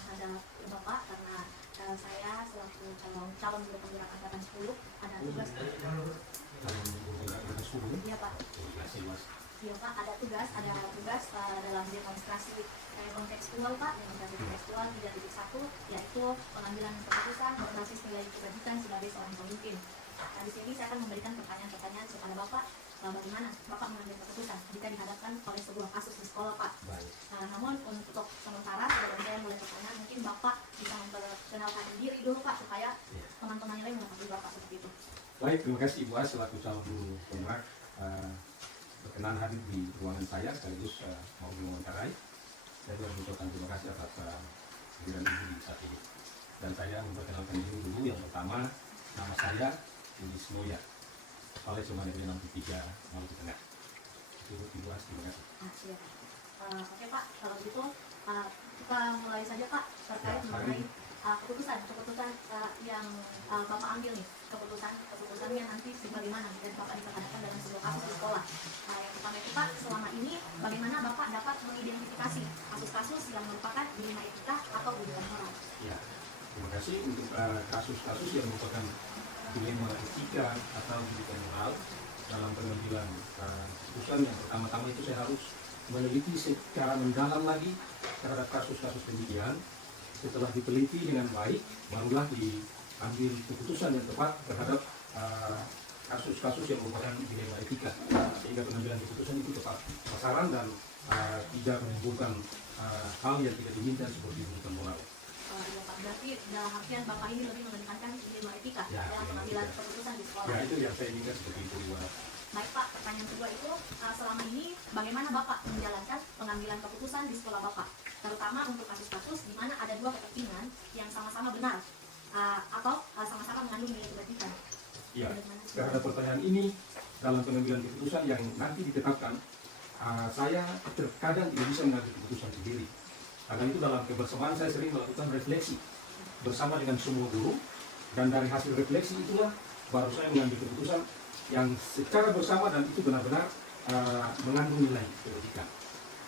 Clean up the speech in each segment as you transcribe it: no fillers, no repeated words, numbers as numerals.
terhadap Bapak karena saya selaku calon guru penggerak angkatan 10 ada tugas. Iya Pak. Iya Pak, ada tugas dalam demonstrasi kontekstual Pak, demonstrasi kontekstual 3.1 yaitu pengambilan keputusan berbasis nilai kebajikan sebagai seorang pemimpin. Nah, di sini saya akan memberikan pertanyaan-pertanyaan kepada Bapak, bagaimana Bapak mengambil keputusan jika dihadapkan oleh sebuah kasus di sekolah Pak. Namun untuk sementara sebelum saya mulai pertanyaan, mungkin Bapak bisa memperkenalkan diri dulu Pak supaya teman-teman yang lain mengetahui Bapak seperti itu. Baik, terima kasih Ibu As selaku calon guru penggerak berkenan hadir di ruangan saya sekaligus mau mewawancarai. Saya juga mengucapkan terima kasih atas kehadiran Ibu di saat ini. Dan saya memperkenalkan diri dulu. Yang pertama, nama saya Inis Moya, Kepala SMA Negeri 63 Maluku Tengah. Itu Ibu As, terima kasih. Oke Pak, kalau begitu kita mulai saja Pak terkait mengenai keputusan yang Bapak ambil nih, keputusannya nanti bagaimana dan Bapak diperhadapkan dalam sebuah kasus di sekolah. Yang pertama itu Pak, selama ini bagaimana Bapak dapat mengidentifikasi kasus-kasus yang merupakan dilema etika atau dilema moral? Ya, terima kasih untuk kasus-kasus yang merupakan dilema etika atau dilema moral dalam pengambilan keputusan. Yang pertama-tama itu saya harus meneliti secara mendalam lagi terhadap kasus-kasus demikian. Setelah diteliti dengan baik, barulah diambil keputusan yang tepat terhadap kasus-kasus yang merupakan dilema etika, sehingga pengambilan keputusan itu tepat sasaran dan tidak menimbulkan hal yang tidak diinginkan seperti dilema moral. Iya Pak, berarti dalam artian Bapak ini lebih menekankan dilema etika dalam pengambilan keputusan di sekolah. Ya, itu yang saya inginkan seperti itu. Baik Pak, pertanyaan kedua itu selama ini bagaimana Bapak menjalankan pengambilan keputusan di sekolah Bapak, terutama untuk kasus-kasus di mana ada dua kepentingan yang sama-sama benar atau sama-sama mengandung nilai kebajikan. Ya, terhadap pertanyaan ini dalam pengambilan keputusan yang nanti ditetapkan, saya terkadang tidak bisa mengambil keputusan sendiri. Karena itu dalam kebersamaan saya sering melakukan refleksi bersama dengan semua guru, dan dari hasil refleksi itulah baru saya mengambil keputusan yang secara bersama dan itu benar-benar mengandung nilai kebajikan.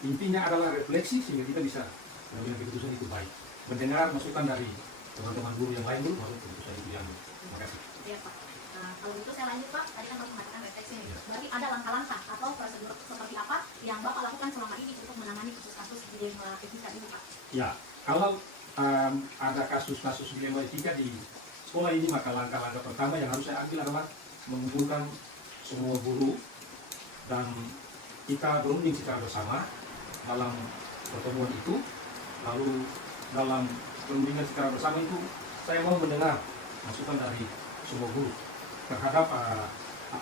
Intinya adalah refleksi sehingga kita bisa mengambil keputusan itu baik. Mendengar masukan dari teman-teman guru yang lain dulu, baru keputusan itu diambil. Terima kasih. Iya Pak. Kalau gitu saya lanjut Pak. Tadi kan Bapak mengatakan refleksi ini. Berarti ada langkah-langkah atau prosedur seperti apa yang Bapak lakukan selama ini untuk menangani kasus-kasus dilema etika ini Pak? Ya, kalau ada kasus-kasus dilema etika di sekolah ini, maka langkah-langkah pertama yang harus saya ambil adalah mengumpulkan semua guru dan kita berunding secara bersama dalam pertemuan itu. Lalu dalam perundingan secara bersama itu saya mau mendengar masukan dari semua guru terhadap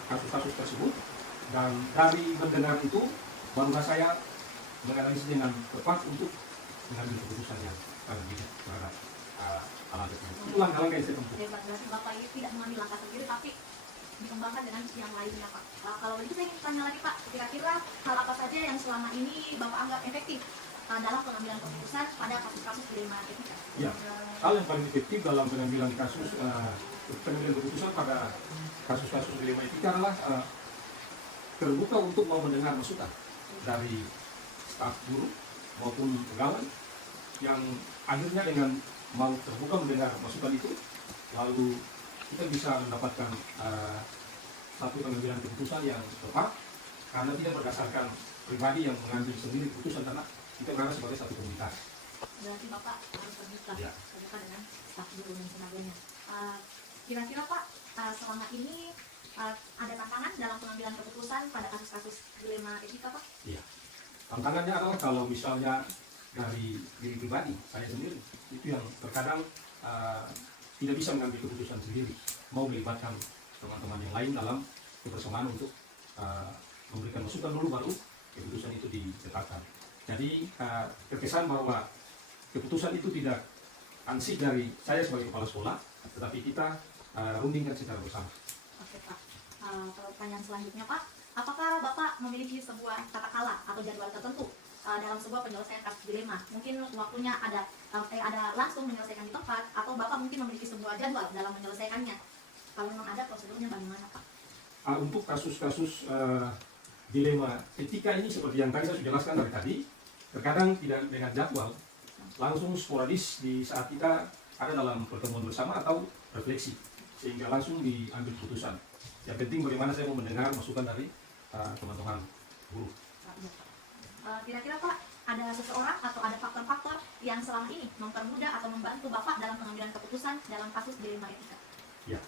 kasus-kasus tersebut, dan dari mendengar itu barulah saya menganalisis dengan tepat untuk mengambil keputusan yang paling bijak terhadap hal tersebut. Itu langkah-langkah yang saya tempuh. Berarti Bapak ini tidak mengambil langkah sendiri tapi dikembangkan dengan yang lainnya Pak. Kalau begitu saya ingin tanya lagi Pak, kira-kira hal apa saja yang selama ini Bapak anggap efektif dalam pengambilan keputusan pada kasus-kasus dilema etika? Ya, hal yang paling efektif dalam pengambilan keputusan pada kasus-kasus dilema etika adalah terbuka untuk mau mendengar masukan dari staf guru maupun pegawai, yang akhirnya dengan mau terbuka mendengar masukan itu, lalu kita bisa mendapatkan satu pengambilan keputusan yang tepat, karena tidak berdasarkan pribadi yang mengambil sendiri keputusan, karena kita berada sebagai satu komunitas. Berarti Bapak harus terbuka dengan staf guru dan tenaganya. Kira-kira Pak, selama ini ada tantangan dalam pengambilan keputusan pada kasus-kasus dilema etika Pak? Iya. Tantangannya adalah kalau misalnya dari diri pribadi, saya sendiri, itu yang terkadang tidak bisa mengambil keputusan sendiri, mau melibatkan teman-teman yang lain dalam kebersamaan untuk memberikan masukan dulu, baru keputusan itu ditetapkan. Jadi terkesan bahwa keputusan itu tidak ansih dari saya sebagai kepala sekolah, tetapi kita rundingkan secara bersama. Oke Pak. Pertanyaan selanjutnya Pak, apakah Bapak memiliki sebuah tata kala atau jadwal tertentu dalam sebuah penyelesaian kasus dilema? Mungkin waktunya ada langsung menyelesaikan di tempat, atau Bapak mungkin memiliki sebuah jadwal dalam menyelesaikannya? Kalau memang ada, prosedurnya bagaimana Pak? Untuk kasus-kasus dilema etika ini seperti yang tadi saya sudah jelaskan dari tadi, terkadang tidak dengan jadwal, langsung sporadis di saat kita ada dalam pertemuan bersama atau refleksi, sehingga langsung diambil keputusan. Yang penting bagaimana saya mau mendengar masukan dari teman-teman guru. Kira-kira Pak, ada seseorang atau ada faktor-faktor yang selama ini mempermudah atau membantu Bapak dalam pengambilan keputusan dalam kasus dilema etika? Ya,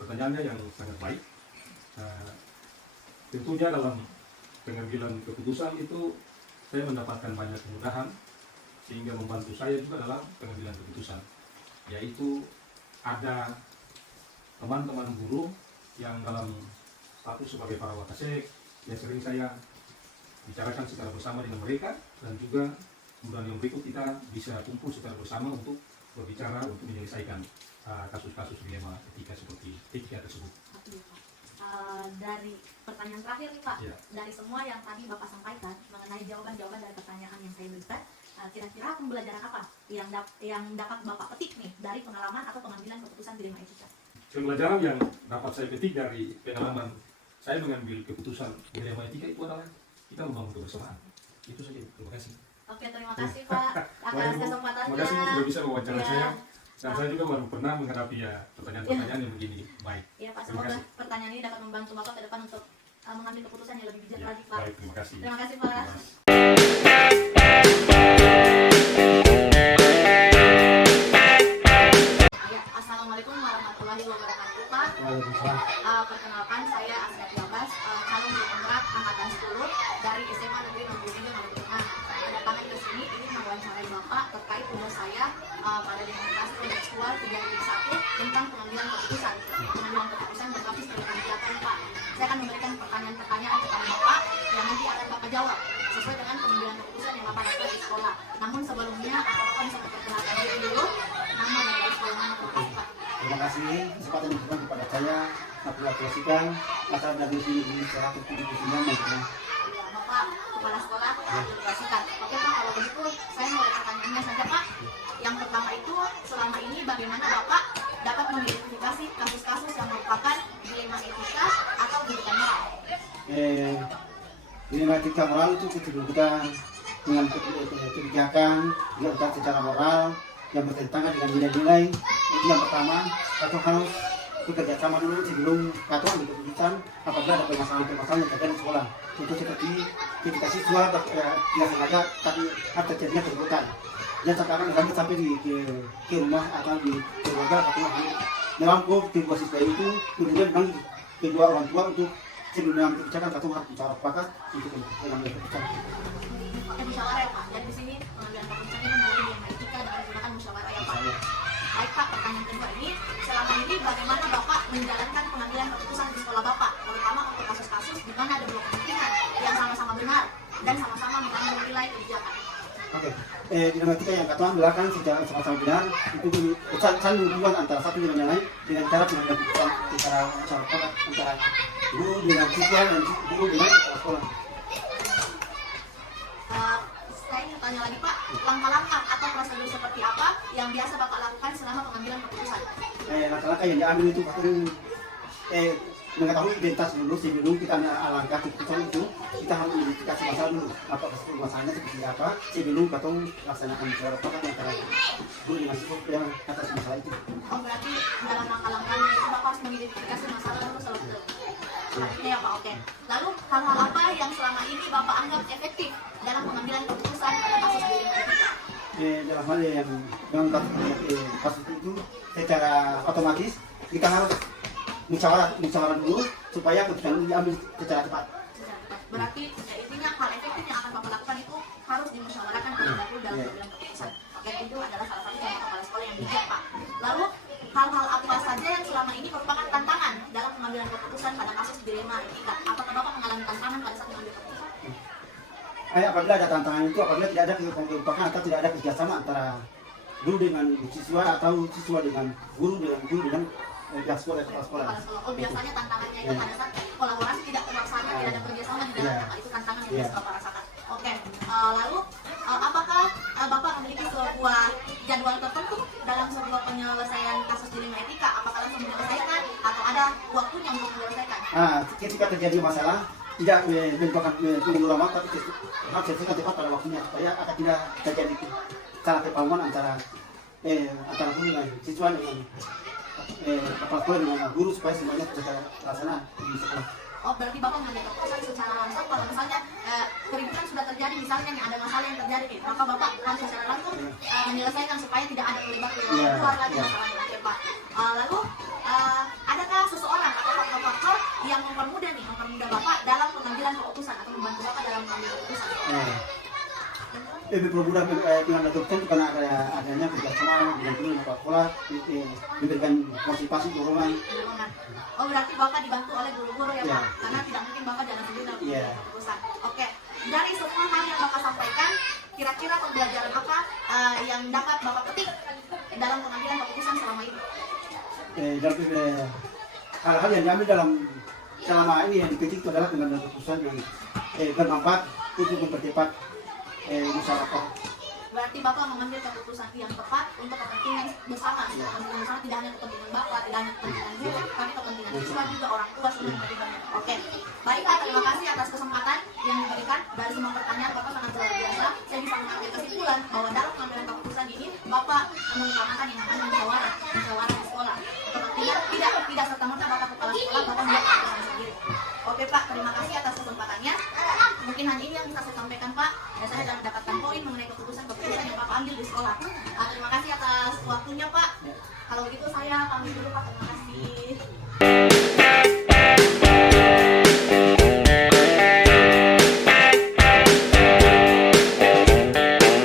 pertanyaannya yang sangat baik. Tentunya dalam pengambilan keputusan itu saya mendapatkan banyak kemudahan sehingga membantu saya juga dalam pengambilan keputusan, yaitu ada teman-teman guru yang dalam status sebagai para wakasek yang sering saya bicarakan secara bersama dengan mereka, dan juga kemudian yang berikut kita bisa kumpul secara bersama untuk berbicara untuk menyelesaikan kasus-kasus dilema etika seperti etika tersebut. Dari pertanyaan terakhir nih Pak, Ya. dari semua yang tadi Bapak sampaikan mengenai jawaban-jawaban dari pertanyaan yang saya berikan, kira-kira pembelajaran apa yang dapat Bapak petik nih dari pengalaman atau pengambilan keputusan dilema etika? Pembelajaran yang dapat saya petik dari pengalaman saya mengambil keputusan dilema etika itu adalah kita membangun kebersamaan. Itu saja. Terima kasih. Oke, terima kasih Pak atas kesempatannya. Terima kasih sudah bisa wawancara Ya. saya. Dan saya juga baru pernah menghadapi pertanyaan-pertanyaan yang begini. Baik. Ya Pak, Terima semoga kasih. pertanyaan ini dapat membantu Bapak ke depan untuk mengambil keputusan yang lebih bijak Ya, lagi Pak. baik, terima kasih. Terima kasih Pak. Terima kasih. Ya, Assalamualaikum warahmatullahi wabarakatuh Pak. Waalaikumsalam. Perkenalkan saya Asma Yabas, calon guru penggerak angkatan 10 dari SMA Negeri 63 Maluku Tengah. Kedatangan ke sini ini mewawancarai Bapak terkait tugas saya pada demonstrasi kontekstual 3.1 tentang pengambilan keputusan. Pengambilan keputusan berbasis dari kebijakan Pak. Saya akan memberikan pertanyaan-pertanyaan kepada Bapak yang nanti akan Bapak jawab sesuai dengan pengambilan keputusan yang Bapak lakukan di sekolah. Namun sebelumnya Bapak bisa memperkenalkan diri dulu, nama dan dari sekolah mana. Terima kasih Pak. Terima kasih kesempatan yang diberikan kepada saya. Aku aplikasikan asal dari sini 179 Maluku. Ya, Bapak kepala sekolah dioperasikan. Oke Pak, kalau begitu saya mulai pertanyaannya saja Pak. Yang pertama itu, selama ini bagaimana Bapak dapat mengidentifikasi kasus-kasus yang merupakan dilema etika atau didikan moral? Dilema etika moral itu kita dengan kebijakan dilakukan secara moral yang bertentangan dengan nilai-nilai. Itu yang pertama, atau harus bekerja sama dulu sebelum atau ambil keputusan apabila ada permasalahan yang terjadi di sekolah. Contoh seperti ketika siswa tidak sengaja tapi ada terjadinya keributan. Dan sekarang kami sampai ke rumah atau di keluarga atau melangkau kedua siswa itu, kemudian memanggil kedua orang tua untuk sebelum mengambil kebijakan atau harus bicara sepakat untuk mengambil keputusan. Oke, musyawarah ya Pak. Dan di sini pengambilan keputusan ini melalui dilema etika dengan menggunakan musyawarah ya Pak. Baik Pak, pertanyaan kedua ini, selama ini bagaimana Bapak menjalankan pengambilan keputusan di sekolah Bapak, terutama untuk kasus-kasus di mana ada dua kepentingan yang sama-sama benar dan sama-sama mengambil nilai kebijakan? Oke, dilematika yang katakan belakang secara sama-sama benar itu saling hubungan antara satu dengan yang lain dengan cara pengambilan keputusan secara musyawarah antara guru dengan siswa dan guru dengan kepala sekolah. Saya ingin tanya lagi Pak, langkah-langkah atau prosedur seperti apa yang biasa Bapak lakukan selama pengambilan keputusan? Langkah-langkah yang diambil itu bahkan mengetahui identitas dulu sebelum kita alangkah keputusan itu kita harus identifikasi masalah dulu apa masalahnya seperti apa sebelum kita laksanakan musyawarah mufakat antara guru dengan siswa yang atas masalah itu. Oh, berarti dalam langkah-langkahnya itu Bapak harus mengidentifikasi masalah dulu selanjutnya. Selanjutnya ya Pak, oke. Lalu hal-hal apa yang selama ini Bapak anggap efektif dalam pengambilan keputusan pada kasus dilema etika? Dalam hal yang mengangkat kasus itu secara otomatis kita harus musyawarah dulu supaya keputusan itu diambil secara cepat. Berarti intinya hal efektif yang akan Bapak lakukan itu harus dimusyawarahkan terlebih dahulu dalam pengambilan keputusan. Oke, itu adalah salah satu contoh kepala sekolah yang bijak Pak. Lalu hal-hal apa saja yang selama ini merupakan tantangan dalam pengambilan keputusan pada kasus dilema etika? Apakah Bapak mengalami tantangan pada saat mengambil keputusan? Apabila ada tantangan itu, apabila tidak ada kekompakan atau tidak ada kerjasama antara guru dengan siswa atau siswa dengan guru dengan pihak sekolah dan kepala sekolah. Oh, biasanya tantangannya itu pada saat kolaborasi tidak terlaksana, tidak ada kerjasama di dalamnya Pak. Itu tantangan yang biasa Bapak rasakan. Oke, lalu apakah Bapak memiliki sebuah jadwal tertentu dalam sebuah penyelesaian kasus dilema etika? Apakah langsung menyelesaikan atau ada waktunya untuk menyelesaikan? Ketika terjadi masalah, tidak merupakan tunggu lama, tapi harus selesaikan tepat pada waktunya supaya akan tidak terjadi salah kepahaman antara guru dengan siswa dengan kepala sekolah dengan guru supaya semuanya bisa terlaksana di sekolah. Oh, berarti Bapak mengambil keputusan secara langsung kalau misalnya keributan sudah terjadi, misalnya nih ada masalah yang terjadi, maka Bapak langsung secara langsung menyelesaikan supaya tidak ada terlibat keluar lagi masalahnya. Oke, Pak. Lalu adakah seseorang atau faktor yang mempermudah Bapak dalam pengambilan keputusan atau membantu Bapak dalam mengambil keputusan? Bermudah dengan adopsi karena adanya kerjasama dengan guru dan kepala sekolah, diberikan motivasi dorongan. Oh, berarti Bapak dibantu oleh guru-guru ya, Pak? Karena tidak mungkin Bapak jalan sendiri dalam mengambil keputusan. Oke, dari semua hal yang Bapak sampaikan, kira-kira pembelajaran apa yang dapat Bapak petik dalam pengambilan keputusan selama ini? Hal-hal yang diambil selama ini yang dipetik itu adalah pengambilan keputusan yang bermanfaat untuk mempercepat masyarakat. Berarti Bapak mengambil keputusan yang tepat untuk kepentingan bersama. Kepentingan bersama tidak hanya kepentingan Bapak, tidak hanya kepentingan guru, tapi kepentingan siswa juga, orang tua semua kepentingannya. Oke, baik Pak, terima kasih atas kesempatan yang diberikan. Dari semua pertanyaan Bapak sangat luar biasa. Saya bisa mengambil kesimpulan bahwa dalam pengambilan keputusan ini Bapak mengutamakan yang namanya musyawarah di sekolah. Kepentingan tidak serta-merta Bapak kepala sekolah, Bapak membuat keputusan sendiri. Oke Pak, terima kasih atas kesempatannya. Mungkin hanya ini yang bisa saya sampaikan Pak. Dan saya sudah mendapatkan poin mengenai keputusan yang Bapak ambil di sekolah. Terima kasih atas waktunya Pak. Kalau begitu saya pamit dulu Pak. Terima kasih.